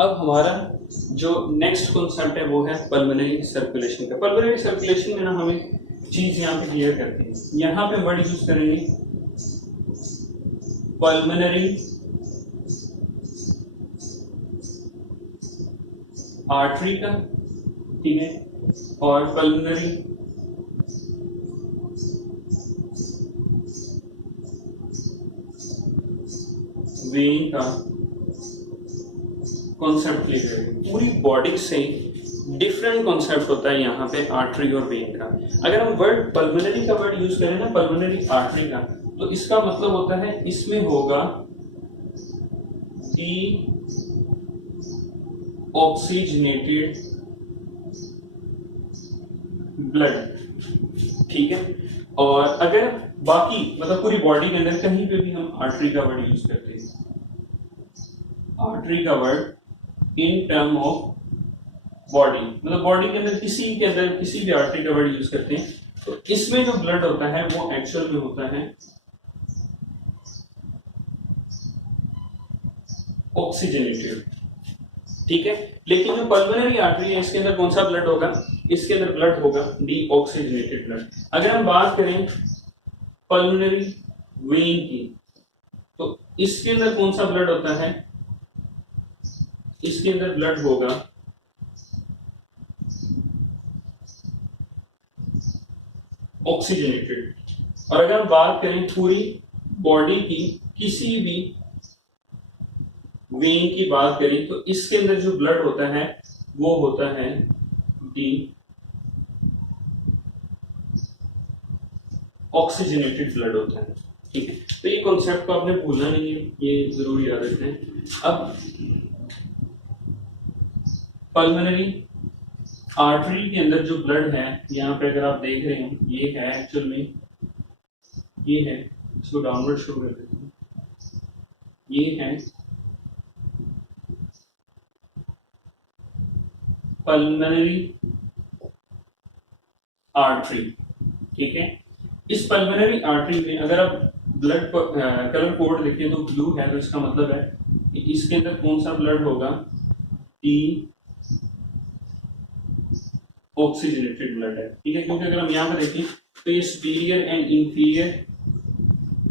अब हमारा जो नेक्स्ट कॉन्सेप्ट है वो है पल्मोनरी सर्कुलेशन का। पल्मोनरी सर्कुलेशन में ना हमें चीज यहाँ पे क्लियर करती है। यहाँ पे वर्ड यूज करेंगे पल्मोनरी आर्टरी का, ठीक है, और पल्मोनरी वेन का कॉन्सेप्ट क्लियर करेंगे। पूरी बॉडी से डिफरेंट कॉन्सेप्ट होता है यहाँ पे आर्टरी और वेन का। अगर हम वर्ड पल्मोनरी का वर्ड यूज करें ना, पल्मोनरी आर्टरी का, तो इसका मतलब होता है इसमें होगा डी ऑक्सीजनेटेड ब्लड, ठीक है। और अगर बाकी मतलब पूरी बॉडी के अंदर कहीं पे भी हम आर्टरी का वर्ड यूज करते हैं, आर्टरी का word in term of body, मतलब बॉडी के अंदर किसी के अंदर किसी भी आर्टरी का वर्ड यूज करते हैं, तो इसमें जो ब्लड होता है वो एक्चुअल में होता है ऑक्सीजनेटेड, ठीक है। लेकिन जो पल्मोनरी आर्टरी है इसके अंदर कौन सा ब्लड होगा, इसके अंदर ब्लड होगा डीऑक्सीजनेटेड ब्लड। अगर हम बात करें पल्मोनरी वेन की, तो इसके अंदर कौन सा ब्लड होता है, इसके अंदर ब्लड होगा ऑक्सीजनेटेड। और अगर हम बात करें पूरी बॉडी की किसी भी वेन की बात करें, तो इसके अंदर जो ब्लड होता है वो होता है डी ऑक्सीजनेटेड ब्लड होता है, ठीक है। तो ये कॉन्सेप्ट को आपने भूलना नहीं है, ये जरूर याद रखें। अब पल्मोनरी आर्टरी के अंदर जो ब्लड है, यहाँ पे अगर आप देख रहे हैं ये है एक्चुअल में, ये है, इसको डाउनवर्ड शो कर देते हैं, ये है पल्मोनरी आर्टरी, ठीक है। इस पल्मोनरी आर्टरी में अगर आप ब्लड कलर कोड देखें तो ब्लू है, तो इसका मतलब है कि इसके अंदर कौन सा ब्लड होगा, टी ऑक्सीजनेटेड ब्लड है, ठीक है। क्योंकि अगर हम यहाँ पर देखें तो ये superior and inferior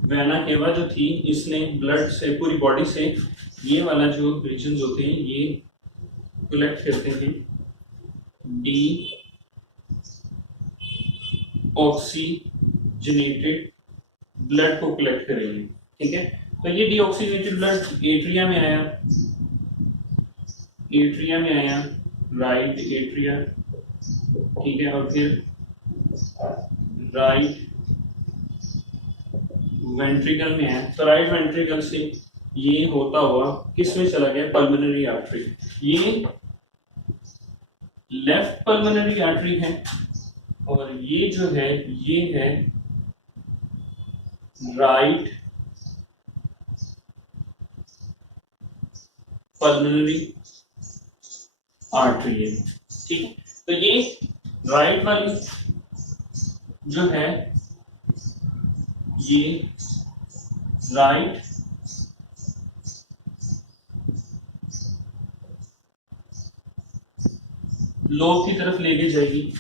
vena cava जो थी, इसने ब्लड से पूरी बॉडी से ये वाला जो रीजन होते हैं ये कलेक्ट करते हैं डी ऑक्सीजनेटेड ब्लड को कलेक्ट करेंगे, ठीक है। तो ये डीऑक्सीजनेटेड ब्लड एट्रिया में आया, एट्रिया में आया, राइट एट्रिया, ठीक है, और फिर राइट वेंट्रिकल में है, तो राइट वेंट्रिकल से ये होता हुआ किस में चला गया, पल्मोनरी आर्टरी। ये लेफ्ट पल्मोनरी आर्टरी है, और ये जो है ये है राइट पल्मोनरी आर्टरी है, ठीक है। तो ये राइट वाली जो है ये राइट लोब की तरफ लेके जाएगी,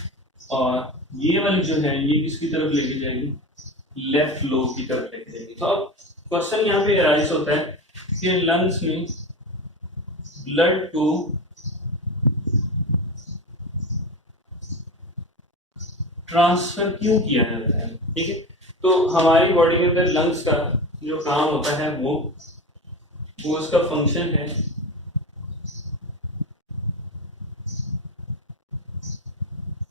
और ये वाली जो है ये किसकी तरफ लेके जाएगी, लेफ्ट लोब की तरफ लेके जाएगी। तो अब क्वेश्चन यहाँ पे राइज होता है कि लंग्स में ब्लड को ट्रांसफर क्यों किया जाता है, ठीक है। तो हमारी बॉडी के अंदर लंग्स का जो काम होता है वो उसका फंक्शन है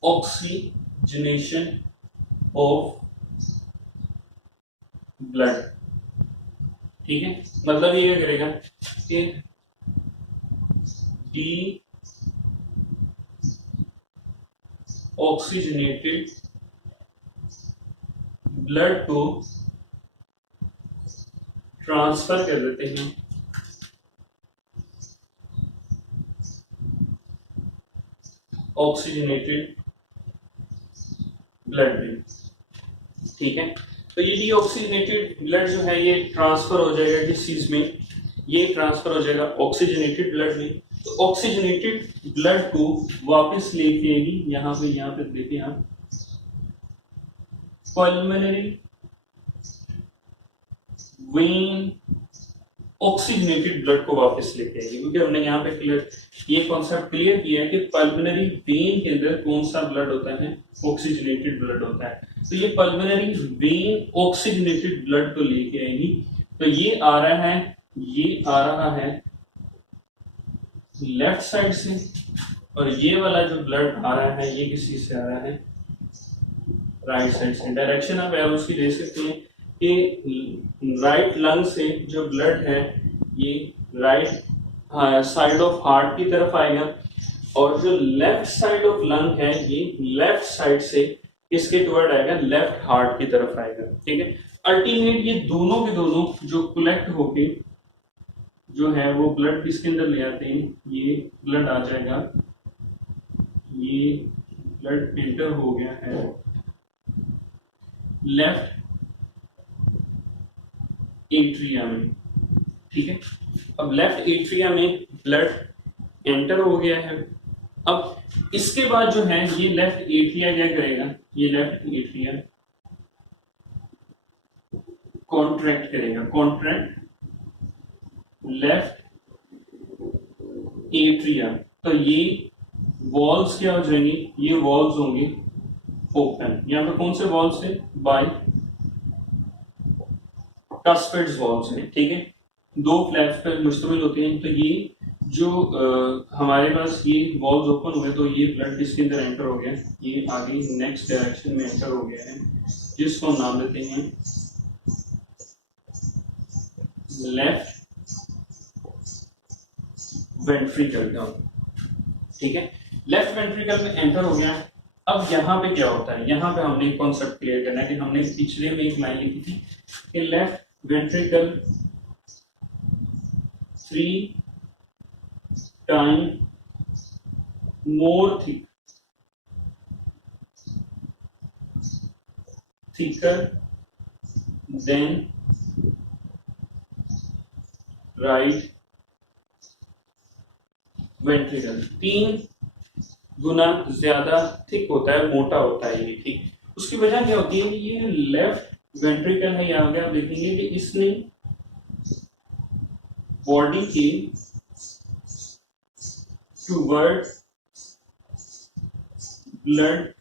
ऑक्सीजनेशन ऑफ ब्लड, ठीक है। मतलब ये क्या करेगा कि डी ऑक्सीजनेटेड ब्लड को ट्रांसफर कर देते हैं ऑक्सीजनेटेड ब्लड में, ठीक है। तो ये डीऑक्सीजनेटेड ब्लड जो है ये ट्रांसफर हो जाएगा किस चीज में, ये ट्रांसफर हो जाएगा ऑक्सीजनेटेड ब्लड में। तो ऑक्सीजनेटेड ब्लड को वापस लेके भी यहाँ पे देखिए आप पल्मोनरी वेन ऑक्सीजनेटेड ब्लड को वापस लेके आएगी, क्योंकि हमने यहाँ पे क्लियर ये कॉन्सेप्ट क्लियर किया है कि पल्मोनरी वेन के अंदर कौन सा ब्लड होता है, ऑक्सीजनेटेड ब्लड होता है। तो ये पल्मोनरी वेन ऑक्सीजनेटेड ब्लड को लेके आएगी। तो ये आ रहा है लेफ्ट साइड से, और ये वाला जो ब्लड आ रहा है ये किस चीज से आ रहा है, राइट साइड से। डायरेक्शन आप एरोस की दे सकते हैं कि राइट लंग से जो ब्लड है ये राइट साइड ऑफ हार्ट की तरफ आएगा, और जो लेफ्ट साइड ऑफ लंग है ये लेफ्ट साइड से किसके टुवर्ड आएगा, लेफ्ट हार्ट की तरफ आएगा। ठीक है, अल्टीमेट ये दोनों के दोनों जो कलेक्ट होके जो है वो ब्लड किसके अंदर ले आते हैं, ये ब्लड आ जाएगा, ये ब्लड एंटर हो गया है लेफ्ट एट्रिया में। ठीक है, अब लेफ्ट एट्रिया में ब्लड एंटर हो गया है। अब इसके बाद जो है ये लेफ्ट एट्रिया क्या करेगा, ये लेफ्ट एट्रिया कॉन्ट्रैक्ट करेगा, कॉन्ट्रैक्ट लेफ्ट एट्रिया। तो ये वॉल्स क्या हो जाएंगी, ये वॉल्स होंगे ओपन। यहां पे कौन से वॉल्स है, बाय कस्पिड्स वॉल्स हैं। ठीक है, दो फ्लैप्स पर मुश्तमिल होते हैं। तो ये जो हमारे पास ये वॉल्स ओपन हुए तो ये ब्लड किसके अंदर एंटर हो गया, ये आगे नेक्स्ट डायरेक्शन में एंटर हो गया है, जिसको हम नाम देते हैं लेफ्ट वेंट्रिकल का। ठीक है, लेफ्ट वेंट्रिकल में एंटर हो गया। अब यहाँ पे क्या होता है, यहाँ पे हमने एक कॉन्सेप्ट क्लियर करना है कि हमने पिछले में एक लाइन लिखी थी कि left ventricle 3 time more thicker than right ventricle. 3 गुना ज्यादा थिक होता है, मोटा होता है ये। ठीक, उसकी वजह क्या होती है, ये लेफ्ट वेंट्रिकल है, यहाँ पे आप देखेंगे कि इसने बॉडी के टूवर्ड ब्लड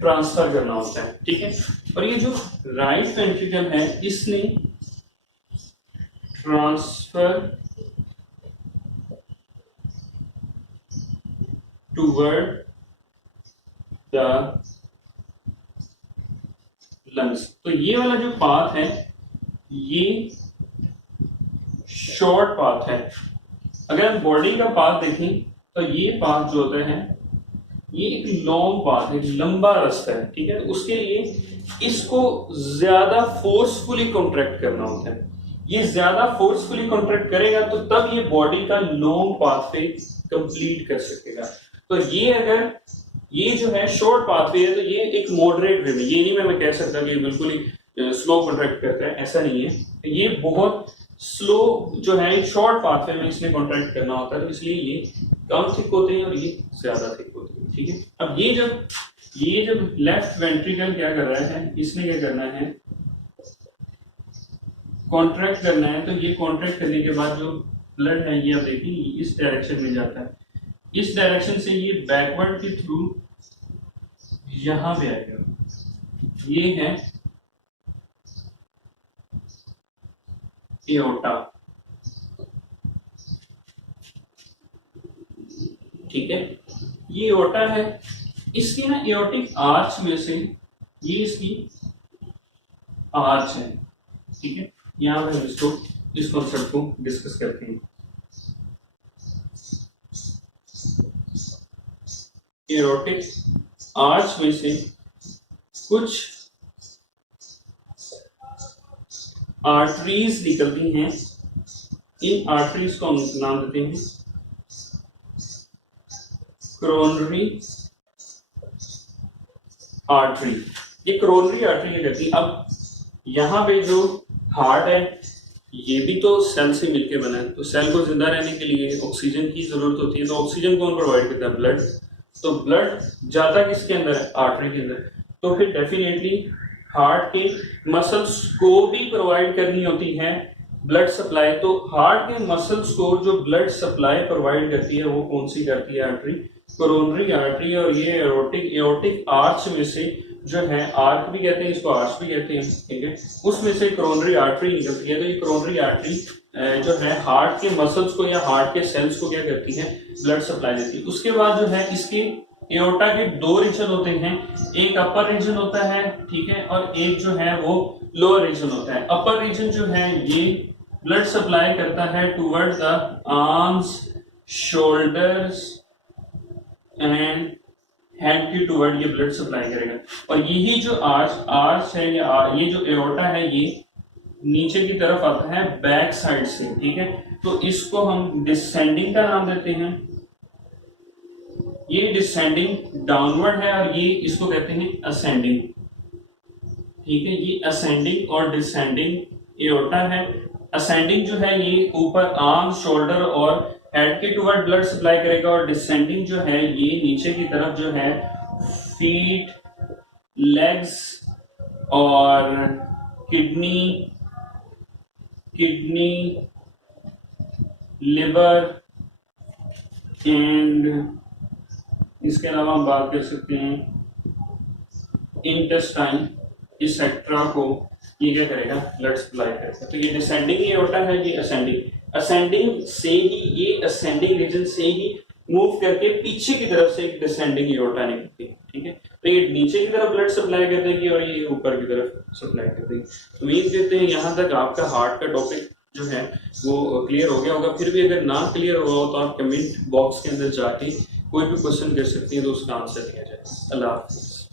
ट्रांसफर करना होता है। ठीक है, और ये जो राइट वेंट्रिकल है इसने ट्रांसफर टूवर्ड द लंग्स। तो ये वाला जो पाथ है ये शॉर्ट पाथ है। अगर हम बॉडी का पाथ देखें तो ये पाथ जो होता है ये एक लॉन्ग पाथ है, लंबा रास्ता है। ठीक है, उसके लिए इसको ज्यादा फोर्सफुली कॉन्ट्रैक्ट करना होता है। ये ज्यादा फोर्सफुली कॉन्ट्रैक्ट करेगा तो तब ये बॉडी का लॉन्ग पाथवे कंप्लीट कर सकेगा। तो ये अगर ये जो है शॉर्ट पाथवे है तो ये एक मॉडरेट वे में, ये नहीं मैं कह सकता कि बिल्कुल ही स्लो कॉन्ट्रैक्ट करता है, ऐसा नहीं है। ये बहुत स्लो जो है शॉर्ट पाथवे में इसने कॉन्ट्रैक्ट करना होता है, तो इसलिए ये कम थिक होते हैं और ये ज्यादा थिक होते हैं। ठीक है, अब ये जब लेफ्ट वेंट्रिकल क्या कर रहा है, इसने क्या करना है, कॉन्ट्रैक्ट करना है। तो ये कॉन्ट्रैक्ट करने के बाद जो ब्लड है ये आप देखिए इस डायरेक्शन में जाता है, इस डायरेक्शन से ये बैकवर्ड के थ्रू यहां पे आएगा। ये है एओर्टा। ठीक है, ये एओर्टा है, इसकी ना एओर्टिक आर्च में से ये इसकी आर्च है। ठीक है, यहां पे हम इस कॉन्सेप्ट को डिस्कस करते हैं। एरोटिक आर्च में से कुछ आर्टरीज निकलती हैं, इन आर्टरीज को हम नाम देते हैं कोरोनरी आर्टरी। ये कोरोनरी आर्टरी क्या करती है, अब यहाँ पे जो हार्ट है ये भी तो सेल से मिलके बना है, तो सेल को जिंदा रहने के लिए ऑक्सीजन की जरूरत होती है, तो ऑक्सीजन कौन प्रोवाइड करता है? ब्लड। तो ब्लड ज्यादा किसके अंदर है? आर्टरी के अंदर। तो फिर डेफिनेटली हार्ट के मसल्स को भी प्रोवाइड करनी होती है ब्लड सप्लाई। तो हार्ट के मसल्स को जो ब्लड सप्लाई प्रोवाइड करती है वो कौन सी करती है? Artery, coronary artery. और ये एओर्टिक आर्च में से जो है, आर्क भी कहते हैं इसको, आर्च भी कहते हैं, ठीक है, उसमें से कोरोनरी आर्टरी निकलती है। तो ये कोरोनरी आर्टरी जो है हार्ट के मसल्स को या हार्ट के सेल्स को क्या करती है? ब्लड सप्लाई देती है। उसके बाद जो है इसके एओर्टा के दो रीजन होते हैं, एक अपर रीजन होता है, ठीक है, और एक जो है वो लोअर रीजन होता है। अपर रीजन जो है ये ब्लड सप्लाई करता है toward the arms, shoulders and head की टुवर्ड ये ब्लड सप्लाई करेगा। और यही जो आर्च है या ये जो एओर्टा है ये नीचे की तरफ आता है बैक साइड से, ठीक है। तो इसको हम डिसेंडिंग का नाम देते हैं, ये डिसेंडिंग डाउनवर्ड है, और ये इसको कहते हैं असेंडिंग, ठीक है। ये असेंडिंग और डिसेंडिंग एओर्टा है। असेंडिंग जो है ये ऊपर आर्म, शोल्डर और हेड के टुवर्ड ब्लड सप्लाई करेगा, और डिसेंडिंग जो है ये नीचे की तरफ जो है फीट, लेग्स और किडनी, लिवर एंड इसके अलावा हम बात कर सकते हैं इंटेस्टाइन, इस सेक्टरा को ये क्या करेगा? ब्लड सप्लाई करेगा। तो ये डिसेंडिंग एओर्टा है, ये असेंडिंग से ही, ये असेंडिंग रीजन से ही मूव करके पीछे की तरफ से एक डिसेंडिंग एओर्टा निकलती है, ठीक है। तो ये नीचे की तरफ ब्लड सप्लाई कर देगी और ये ऊपर की तरफ सप्लाई कर देगी। उम्मीद करते हैं यहाँ तक आपका हार्ट का टॉपिक जो है वो क्लियर हो गया होगा। फिर भी अगर ना क्लियर हुआ हो तो आप कमेंट बॉक्स के अंदर जाके कोई भी क्वेश्चन कर सकती हैं, तो उसका आंसर दिया जाए। अल्लाह हाफिज़।